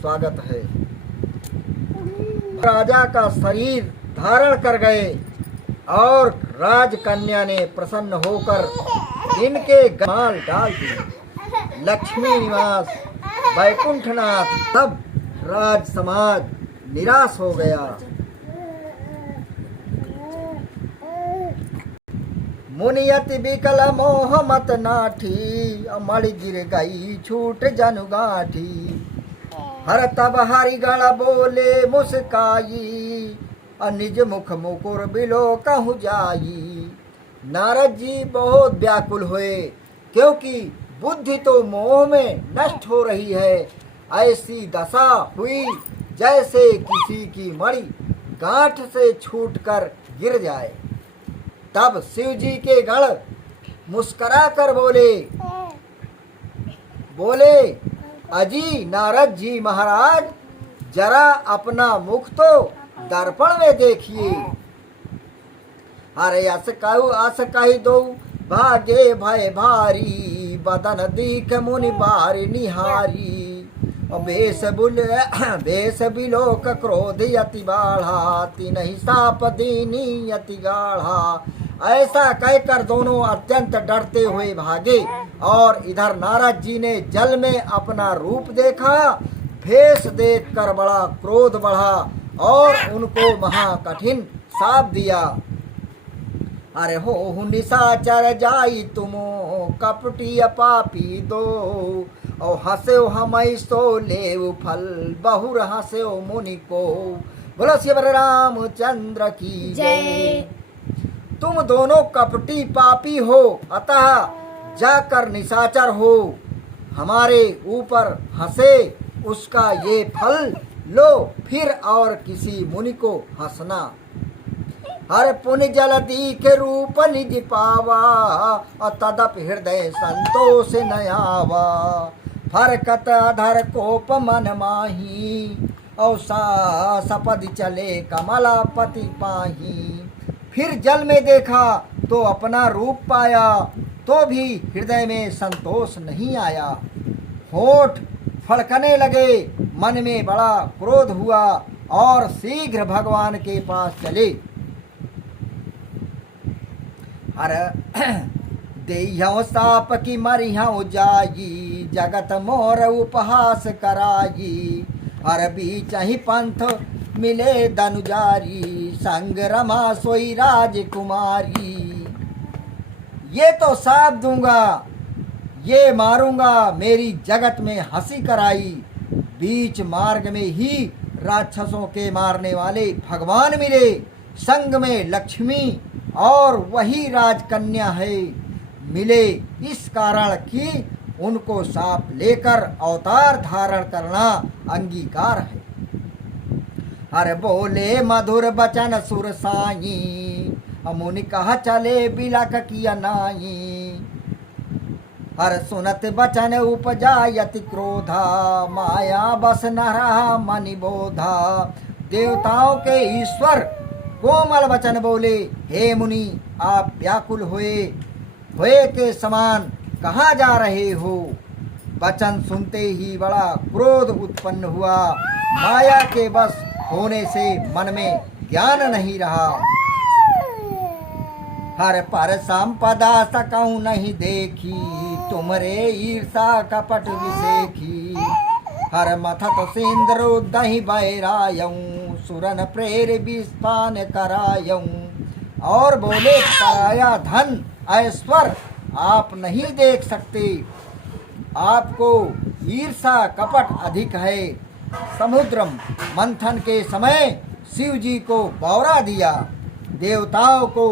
स्वागत है। राजा का शरीर धारण कर गए और राजकन्या ने प्रसन्न होकर इनके गमाल डाल दिए। लक्ष्मी निवास वैकुंठनाथ, तब राज समाज निराश हो गया। मुनियति विकल मोह मत नाठी, अमड़ गिर गई छूट जनु गाठी। हर तब हरिगण बोले मुस्काई, निज मुख मुकुर बिलो कहु जाई। नारद जी बहुत व्याकुल हुए, क्योंकि बुद्धि तो मोह में नष्ट हो रही है। ऐसी दशा हुई जैसे किसी की मणि गांठ से छूटकर गिर जाए। तब शिव जी के गण मुस्करा कर बोले अजी नारद जी महाराज, जरा अपना मुख तो दर्पण में देखिए। अरे अस कही दो भागे भय भारी, बदन दीख मुनि बारी निहारी। बेस बिलोक क्रोध यति बाढ़ा, तिनहि साप दीनी यति गाढ़ा। ऐसा कहकर दोनों अत्यंत डरते हुए भागे। और इधर नारद जी ने जल में अपना रूप देखा। भेष देखकर बड़ा क्रोध बढ़ा और उनको महाकठिन शाप दिया। अरे हो निशाचर जाई तुमो, कपटी पापी दो। और हंसो हम सो लेव फल, बहुर हंसो मुनि को। बोलो श्री रामचंद्र की जय। तुम दोनों कपटी पापी हो, अतः जाकर निशाचर हो हमारे ऊपर हंसे, उसका ये फल लो, फिर और किसी मुनि को हंसना। हर पुण्य जल दीख रूप निज पावा, और तदप हृदय संतोष न आवा। फरकत अधर कोप मन माही, और सपद चले कमलापति पाही। फिर जल में देखा तो अपना रूप पाया, तो भी हृदय में संतोष नहीं आया। होठ फड़कने लगे, मन में बड़ा क्रोध हुआ और शीघ्र भगवान के पास चले। अरे देहौ साप की मरिहौ जाई, जगत मोर उपहास कराई। हर बीच ही पंथ मिले दनुजारी, संग रमा सोई राजकुमारी। ये तो साप दूंगा, ये मारूंगा, मेरी जगत में हंसी कराई। बीच मार्ग में ही राक्षसों के मारने वाले भगवान मिले, संग में लक्ष्मी और वही राजकन्या है मिले। इस कारण कि उनको साप लेकर अवतार धारण करना अंगीकार है। हर बोले मधुर बचन सुर साई, मुनि कहा चले बिलक किया नाई। हर सुनत बचन उपजायति क्रोधा, माया बस न रहा मनि बोधा। देवताओं के ईश्वर कोमल वचन बोले, हे मुनि आप व्याकुल हुए के समान कहाँ जा रहे हो। वचन सुनते ही बड़ा क्रोध उत्पन्न हुआ। माया के बस होने से मन में ज्ञान नहीं रहा। हर पर संपदा सकऊं नहीं देखी, तुमरे ईर्षा कपट विसेखी। हर मथत सिंदरो दही बैरायऊं, सुरन प्रेर विस्पान करायऊं। और बोले पराया धन ऐश्वर आप नहीं देख सकते, आपको ईर्षा कपट अधिक है। समुद्र मंथन के समय शिव जी को बौरा दिया, देवताओं को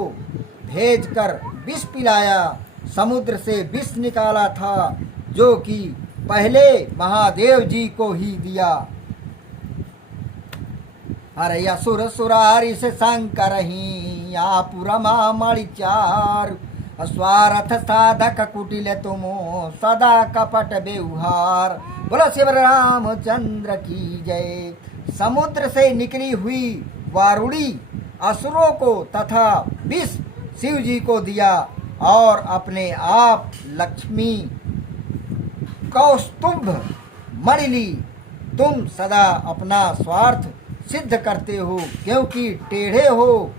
भेजकर विष पिलाया। समुद्र से विष निकाला था, जो कि पहले महादेव जी को ही दिया। अरे असुर सुरारी से शंकर ही, आप रमा मणिचार। स्वार्थ साधक कुटिल तुमो, सदा कपट व्यवहार। बोलो शिव रामचंद्र की जय। समुद्र से निकली हुई वारुणी असुरों को तथा विष शिव जी को दिया और अपने आप लक्ष्मी कौस्तुभ मणि ली। तुम सदा अपना स्वार्थ सिद्ध करते हो, क्योंकि टेढ़े हो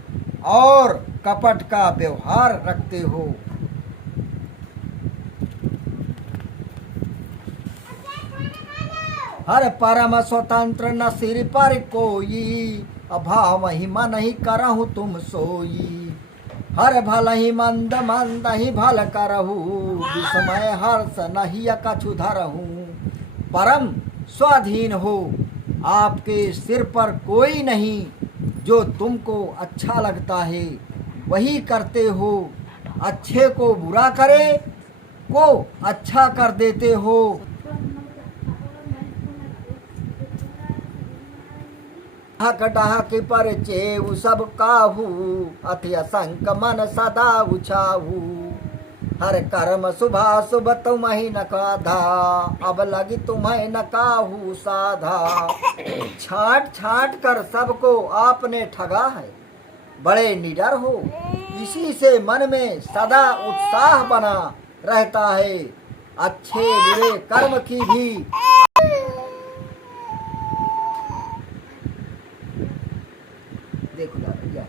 और कपट का व्यवहार रखते हो। हर परम स्वतंत्र न सिर पर कोई, अभाव ही मन ही करहु तुम सोई। हर भल ही मंद मंद ही भल करहु, विस्मय हर्ष नहीं कछु धरहु। परम स्वाधीन हो, आपके सिर पर कोई नहीं, जो तुमको अच्छा लगता है वही करते हो। अच्छे को बुरा करे को अच्छा कर देते हो। हक डहक पर चेऊ सब काहू, अति असंक मन सदा उछाहू। हर कर्म शुभा शुभ तुम्हि न काधा, अब लगी तुम्हें न काहू साधा। छाट छाट कर सबको आपने ठगा है, बड़े निडर हो, इसी से मन में सदा उत्साह बना रहता है। अच्छे बुरे कर्म की भी देखो भैया।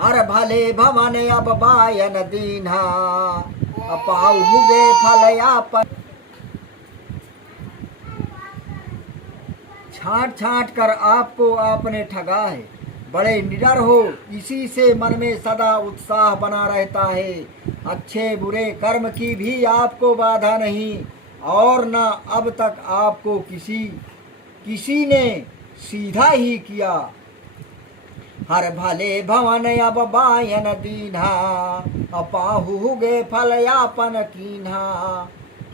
हर भले भवन अब बायन दीन्हा, अपाऊ हुगे फल आपन। छाट छाट कर आपको आपने ठगा है, बड़े निडर हो, इसी से मन में सदा उत्साह बना रहता है। अच्छे बुरे कर्म की भी आपको बाधा नहीं, और न अब तक आपको किसी ने सीधा ही किया। हर भले भवन अब बायन दीन्हा, अपाहु गे फल यापन कीन्हा।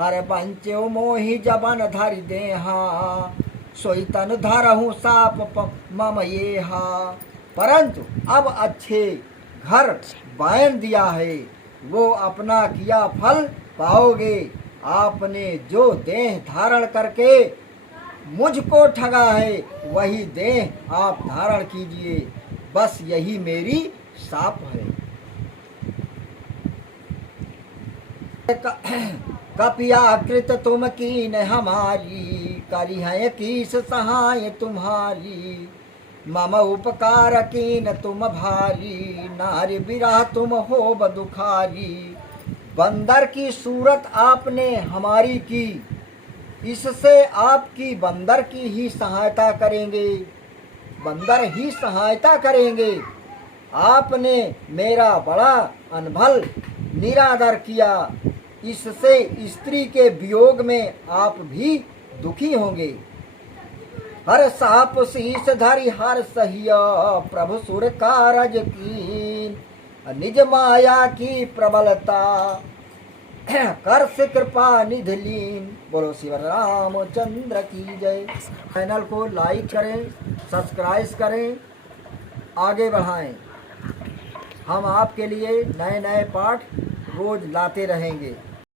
हर बंचो मोहि जबन धरि देहा, सोई तन धरहु साप मम येहा। परंतु अब अच्छे घर बायन दिया है, वो अपना किया फल पाओगे। आपने जो देह धारण करके मुझको ठगा है, वही देह आप धारण कीजिए, बस यही मेरी साप है। कपियाकृत तुम कीन हमारी, करी है किस सहाय तुम्हारी। मम उपकार कीन तुम भारी, नारी बिरह तुम हो बदुखारी। बंदर की सूरत आपने हमारी की, इससे आपकी बंदर की ही सहायता करेंगे, बंदर ही सहायता करेंगे। आपने मेरा बड़ा अनभल निरादर किया, इससे स्त्री के वियोग में आप भी दुखी होंगे। हर साप शीस धरि हर सहिया, प्रभु सुर कारज कीन। निज माया की प्रबलता, कर से कृपा निधि लीन। बोलो श्री रामचंद्र की जय। चैनल को लाइक करें, सब्सक्राइब करें, आगे बढ़ाएं। हम आपके लिए नए नए पाठ रोज लाते रहेंगे।